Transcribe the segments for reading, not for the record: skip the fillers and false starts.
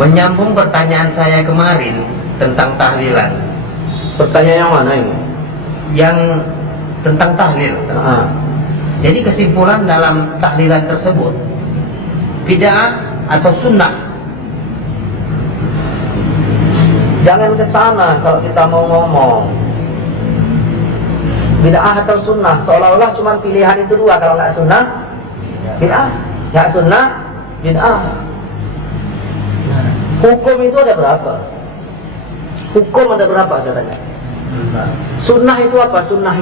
Menyambung pertanyaan saya kemarin tentang tahlilan. Pertanyaan yang mana ini? Yang tentang tahlil. Jadi kesimpulan dalam tahlilan tersebut, bid'ah atau sunnah? Jangan ke sana kalau kita mau ngomong bid'ah atau sunnah, seolah-olah cuma pilihan itu dua. Kalau nggak sunnah, bid'ah. Nggak sunnah, bid'ah. Hukum itu ada berapa? Hukum ada berapa saya tanya? Sunnah itu apa? Sunnah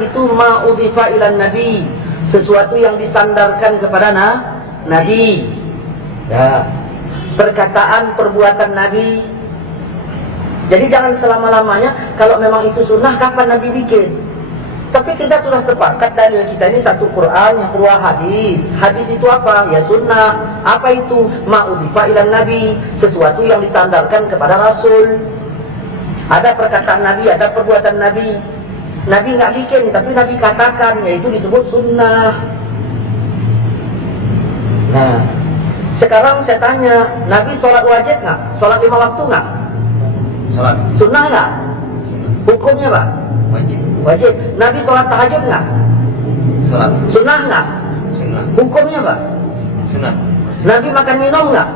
itu ma'udhifa ilan nabi, sesuatu yang disandarkan kepada nabi. Ya. Perkataan, perbuatan nabi. Jadi jangan selama-lamanya kalau memang itu sunnah, kapan nabi bikin? Tapi kita sudah sepakat dalil kita ini satu Quran, yang kedua hadis. Hadis itu apa? Ya sunnah. Apa itu? Ma'udhifa ilan nabi, sesuatu yang disandarkan kepada Rasul. Ada perkataan nabi, ada perbuatan nabi. Nabi nggak bikin, tapi nabi katakan, yaitu disebut sunnah. Nah, sekarang saya tanya, nabi sholat wajib nggak? Sholat 5 waktu nggak? Sholat. Sunnah nggak? Hukumnya Pak? Wajib. Wajib. Nabi sholat tahajud nggak? Sholat. Sunnah nggak? Sunnah. Hukumnya Pak? Sunnah. Nabi makan minum nggak?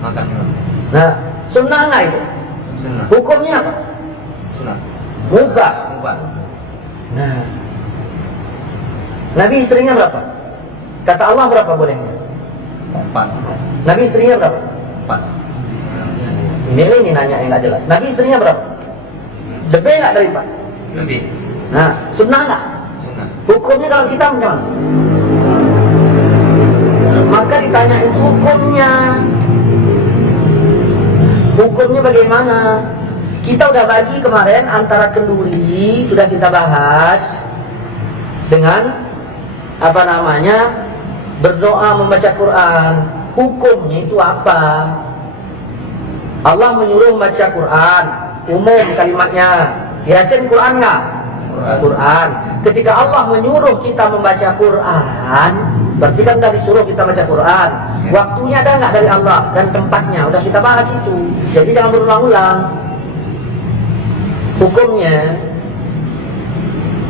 Makan minum. Nah, sunnah nggak itu? Sunnah. Hukumnya apa? Sunnah. Mubah. Mubah. Nah, Nabi istrinya berapa? Kata Allah berapa bolehnya? 4. Nabi istrinya berapa? 4. Ini nanya yang nggak jelas. Nabi istrinya berapa? Lebih nggak dari 4? Lebih. Nah, sunnah nggak? Sunnah. Hukumnya kalau kita macam mana? Maka ditanyain hukumnya. Hukumnya bagaimana? Kita udah bagi kemarin antara kenduri, sudah kita bahas, dengan apa namanya, berdoa membaca Quran. Hukumnya itu apa? Allah menyuruh membaca Quran, umum kalimatnya. Yasin Quran nggak? Quran. Ketika Allah menyuruh kita membaca Quran, berarti kan dari suruh kita baca Quran. Waktunya ada nggak dari Allah dan tempatnya? Udah kita bahas itu. Jadi jangan berulang-ulang. Hukumnya,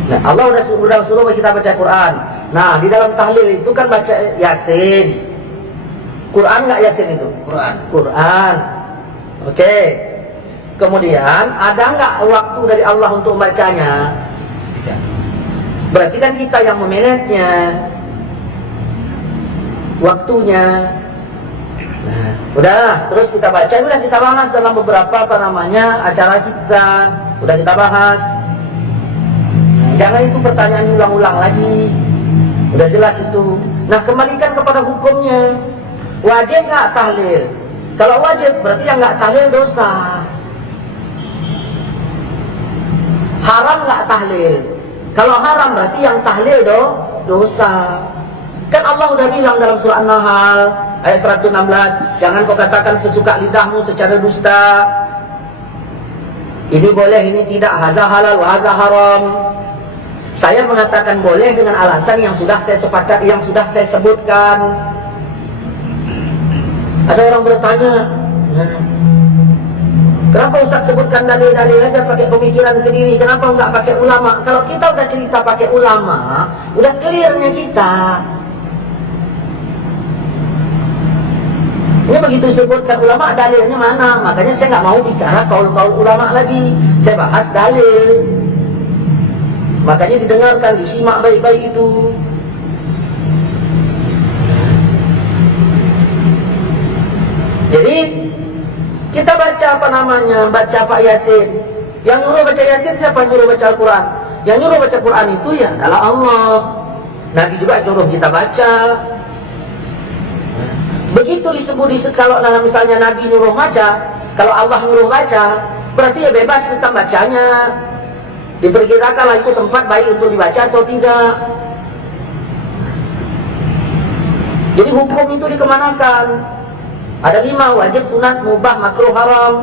nah Allah udah suruh kita baca Quran. Nah di dalam tahlil itu kan baca Yasin. Quran nggak Yasin itu? Quran. Quran. Oke. Kemudian ada nggak waktu dari Allah untuk membacanya? Tidak. Berarti kan kita yang memanagenya, waktunya. Nah, udah, terus kita baca, udah kita bahas dalam beberapa acara kita, udah kita bahas. Jangan itu pertanyaan ulang-ulang lagi, udah jelas itu. Nah, kembalikan kepada hukumnya. Wajib nggak tahlil? Kalau wajib berarti yang nggak tahlil dosa. Haram nggak tahlil? Kalau haram berarti yang tahlil dosa. Kan Allah udah bilang dalam surah An-Nahl ayat 116, jangan kau katakan sesuka lidahmu secara dusta. Ini boleh, ini tidak, haza halal, wa haza haram. Saya mengatakan boleh dengan alasan yang sudah saya sepakat, yang sudah saya sebutkan. Ada orang bertanya, kenapa Ustaz sebutkan dalil-dalil aja pakai pemikiran sendiri? Kenapa enggak pakai ulama? Kalau kita udah cerita pakai ulama, udah clearnya kita. Ini begitu sebutkan ulama, dalilnya mana? Makanya saya nggak mau bicara kaul-kaul ulama lagi. Saya bahas dalil. Makanya didengarkan, disimak baik-baik itu. Jadi kita baca baca Pak Yasin. Yang nyuruh baca Yasin siapa? Yang nyuruh baca Al-Quran. Yang nyuruh baca Quran itu ya adalah Allah. Nabi juga nyuruh kita baca. Begitu disebut kalau misalnya Nabi nyuruh baca, kalau Allah nyuruh baca, berarti ya bebas kita bacanya. Diperkirakanlah itu tempat baik untuk dibaca atau tidak. Jadi hukum itu dikemanakan? Ada 5, wajib, sunat, mubah, makruh, haram.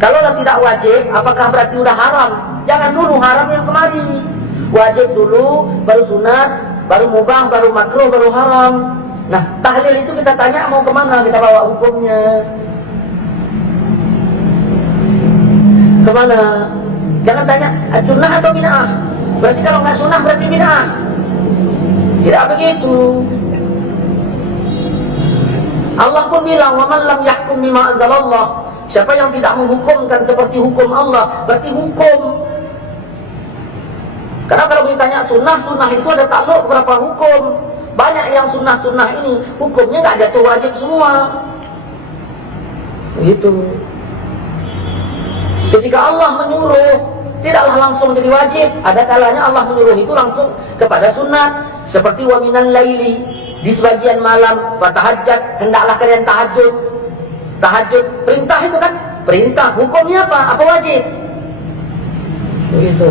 Kalau tidak wajib, apakah berarti udah haram? Jangan dulu haram yang kemari. Wajib dulu, baru sunat, baru mubah, baru makruh, baru haram. Nah, tahlil itu kita tanya mau kemana, kita bawa hukumnya kemana. Jangan tanya sunnah atau bid'ah. Berarti kalau nggak sunnah berarti bid'ah. Tidak begitu. Allah pun bilang, "Wa man lam yahkum bima anzalallah." Siapa yang tidak menghukumkan seperti hukum Allah, berarti hukum. Karena kalau ditanya sunnah itu ada takluk beberapa hukum. Banyak yang sunnah ini hukumnya nggak jatuh wajib semua. Begitu. Ketika Allah menyuruh, tidaklah langsung jadi wajib. Ada kalanya Allah menyuruh itu langsung kepada sunnah. Seperti wa minal laili, di sebagian malam, fatahajjat, hendaklah kalian tahajud. Tahajud, perintah itu kan? Perintah, hukumnya apa? Apa wajib? Begitu.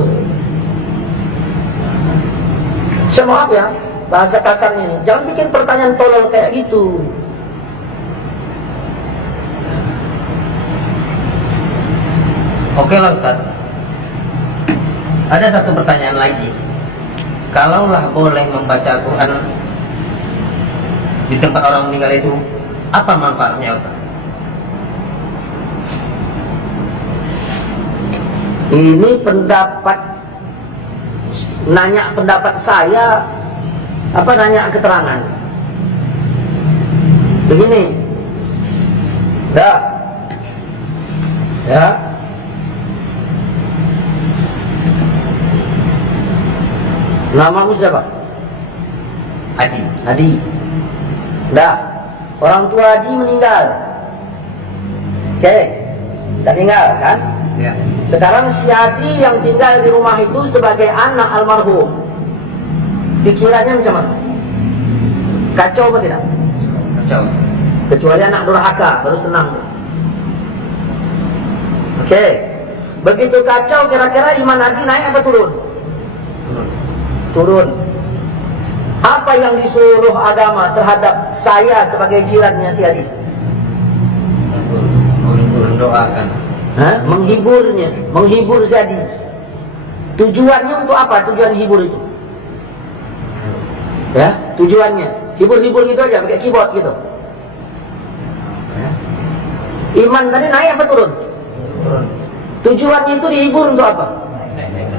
Saya maaf ya, bahasa kasarnya ini. Jangan bikin pertanyaan tolol kayak gitu. Oke lah Ustaz. Ada satu pertanyaan lagi. Kalaulah boleh membaca Al-Quran di tempat orang meninggal itu, apa manfaatnya Ustaz? Ini pendapat, nanya pendapat saya, apa nanya keterangan? Begini, ya. Namamu siapa? Adi. Adi. Orang tua Adi meninggal. Oke, udah meninggal kan? Ya. Sekarang si Adi yang tinggal di rumah itu sebagai anak almarhum, pikirannya macam mana? Kacau apa tidak? Kacau. Kecuali anak durhaka baru senang. Oke, begitu kacau, kira-kira iman Adi naik apa turun? Turun. Apa yang disuruh agama terhadap saya sebagai jirannya si Adi? Mendoakan. Menghiburnya, menghibur si Adi. Tujuannya untuk apa? Tujuan hibur itu? Ya, tujuannya hibur-hibur gitu aja, pakai keyboard gitu. Ya. Iman tadi naik apa turun? Turun. Tujuannya itu dihibur untuk apa? Naik.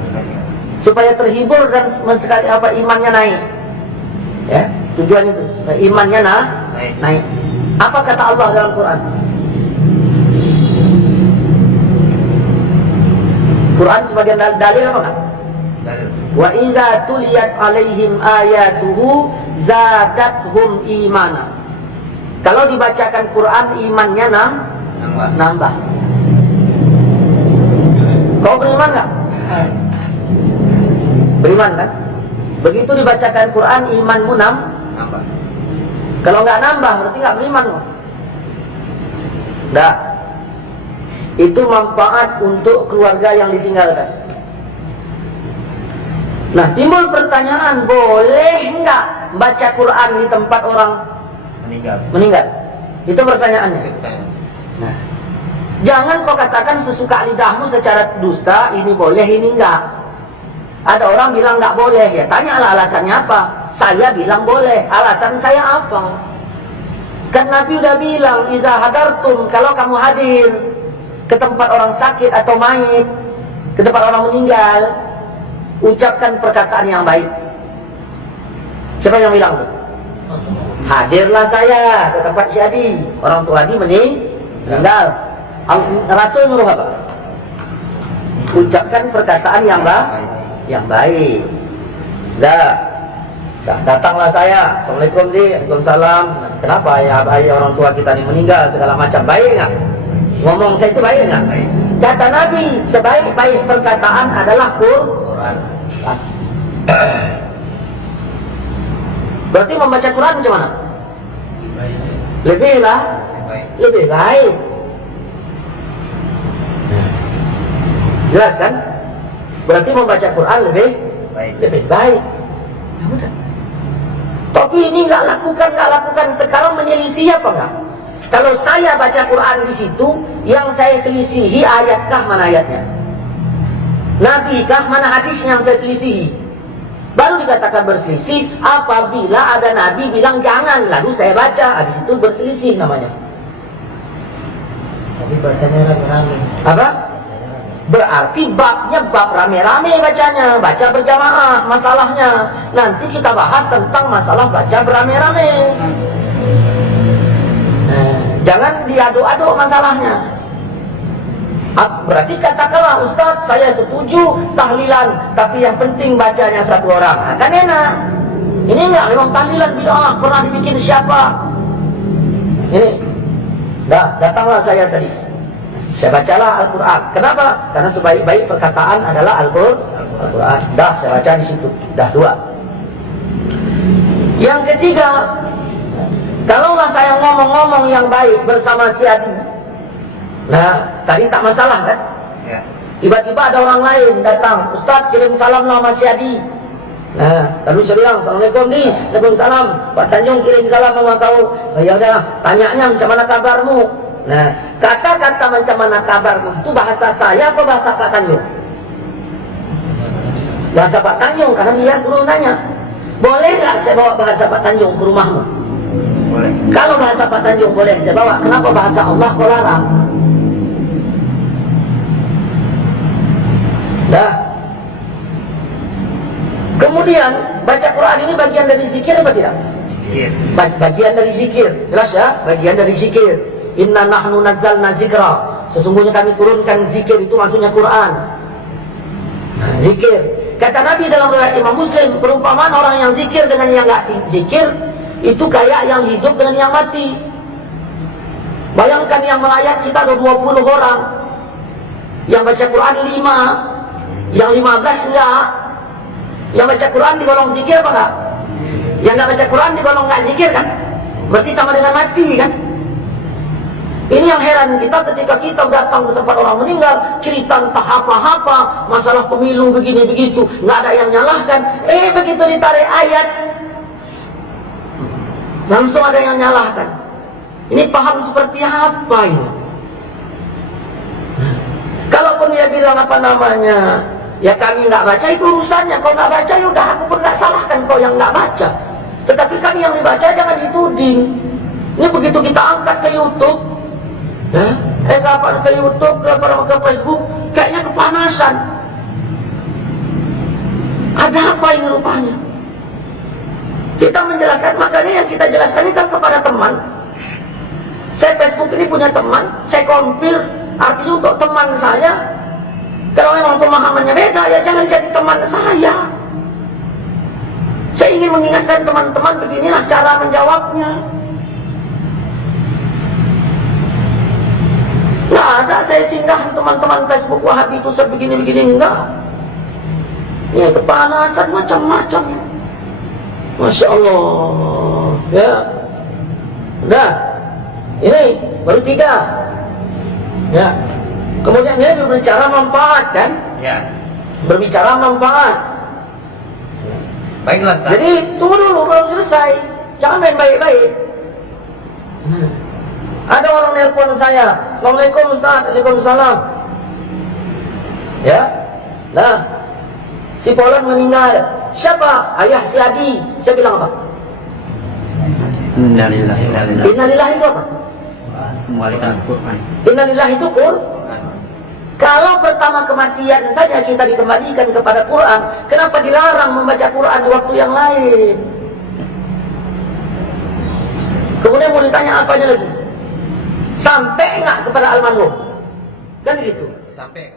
Supaya terhibur dan sekali apa imannya naik. Ya, tujuan itu supaya imannya naik. Apa kata Allah dalam Quran? Quran sebagian dalil apa kan? Dalil. Wa iza tuliyat alaihim ayatuhu zadathum imana. Kalau dibacakan Quran imannya nambah. Kau beriman nggak? Beriman kan? Begitu dibacakan Quran imanmu nambah. Kalau nggak nambah berarti nggak beriman loh. Nggak. Itu manfaat untuk keluarga yang ditinggalkan. Nah, timbul pertanyaan, boleh nggak baca Quran di tempat orang meninggal? Itu pertanyaannya. Nah, jangan kau katakan sesuka lidahmu secara dusta, ini boleh, ini enggak. Ada orang bilang nggak boleh, ya tanyalah alasannya apa. Saya bilang boleh, alasan saya apa? Kan Nabi udah bilang, iza hadartum, kalau kamu hadir ke tempat orang sakit atau mayit, ke tempat orang meninggal, ucapkan perkataan yang baik. Siapa yang bilang? Hadirlah saya ke tempat si Adi, orang tua Adi meninggal. Rasul nyuruh apa? Ucapkan perkataan yang baik. Datanglah saya, assalamualaikum di, waalaikumsalam. Kenapa ya orang tua kita ini meninggal segala macam, baik nggak? Ngomong saya itu baik nggak? Kata Nabi, sebaik-baik perkataan adalah Quran. Berarti membaca Quran macam mana? Lebih baik. Jelas kan? Berarti membaca Quran lebih baik. Ya udah. Tapi ini nggak lakukan. Sekarang menyelisih apa nggak? Kalau saya baca Quran di situ, yang saya selisihi ayatkah mana ayatnya? Nabi kah mana hadis yang saya selisihi? Baru dikatakan berselisih apabila ada nabi bilang jangan, lalu saya baca, di situ berselisih namanya. Tapi bacanya rame-rame. Apa? Berarti babnya bab rame-rame bacanya, baca berjamaah masalahnya. Nanti kita bahas tentang masalah baca berame-rame. Jangan diaduk-aduk masalahnya. Berarti katakanlah Ustaz, saya setuju tahlilan, tapi yang penting bacanya satu orang. Kan enak. Ini enggak, memang tahlilan bid'ah, pernah dibikin siapa? Ini. Datanglah saya tadi. Saya bacalah Al-Quran. Kenapa? Karena sebaik-baik perkataan adalah Al-Quran. Saya baca di situ. Dua. Yang ketiga, kalaulah saya ngomong-ngomong yang baik bersama si Adi, nah, tadi tak masalah kan? Ya. Tiba-tiba ada orang lain datang, Ustaz kirim salam nama si Adi. Nah, lalu saya bilang, Assalamualaikum di, Waalaikumsalam. Pak Tanjung kirim salam sama kau. Ya udah, tanyanya macam mana kabarmu? Nah, kata-kata macam mana kabarmu itu bahasa saya apa bahasa Pak Tanjung? Bahasa Pak Tanjung, karena dia suruh nanya. Boleh nggak saya bawa bahasa Pak Tanjung ke rumahmu? Boleh. Kalau bahasa Pak Tanjung boleh saya bawa, kenapa bahasa Allah kau larang? Dah. Kemudian baca Quran ini bagian dari zikir apa tidak? Zikir. Bagian dari zikir. Jelas ya? Bagian dari zikir. Inna nahnu nazzalna zikra. Sesungguhnya kami turunkan zikir, itu maksudnya Quran. Nah, zikir. Kata Nabi dalam riwayat Imam Muslim, perumpamaan orang yang zikir dengan yang enggak zikir itu kayak yang hidup dengan yang mati. Bayangkan yang melayat kita ada 20 orang. Yang baca Quran 5, yang 15 enggak. Yang baca Quran digolong zikir apa enggak? Yang enggak baca Quran digolong enggak zikir kan? Berarti sama dengan mati kan? Ini yang heran kita ketika kita datang ke tempat orang meninggal, cerita entah apa-apa, masalah pemilu begini begitu, nggak ada yang nyalahkan. Begitu ditarik ayat, langsung ada yang nyalahkan. Ini paham seperti apa ini? Kalaupun dia bilang apa namanya, ya kami nggak baca, itu urusannya. Kau nggak baca, yaudah aku pun nggak salahkan kau yang nggak baca. Tetapi kami yang dibaca jangan dituding. Ini begitu kita angkat ke YouTube, ya, kapan ke YouTube, ke Facebook, kayaknya kepanasan. Ada apa ini rupanya? Kita menjelaskan, makanya yang kita jelaskan ini kan kepada teman. Saya Facebook ini punya teman, saya kompil, artinya untuk teman saya. Kalau memang pemahamannya beda, ya jangan jadi teman saya. Saya ingin mengingatkan teman-teman, beginilah cara menjawabnya. Nggak ada saya singgah di teman-teman Facebook Wahabi itu sebegini-begini, enggak. Ya kepanasan macam-macam. Masya Allah. Ya. Udah. Ini baru 3. Ya. Kemudian dia berbicara manfaat kan? Ya. Berbicara manfaat. Baiklah, Ustaz. Jadi tunggu dulu belum selesai. Jangan main baik-baik. Ada orang nelpon saya, Assalamualaikum Ustaz, Waalaikumsalam. Ya, nah, si Polan meninggal. Siapa? Ayah si Adi. Saya bilang apa? Innalillahi wa inna ilaihi raji'un. Innalillahi itu apa? Kembalikan Al-Quran. Innalillahi itu Quran. Kalau pertama kematian saja kita dikembalikan kepada Quran, kenapa dilarang membaca Quran di waktu yang lain? Kemudian mau ditanya apanya lagi? Sampai enggak kepada almarhum? Kan gitu. Sampai.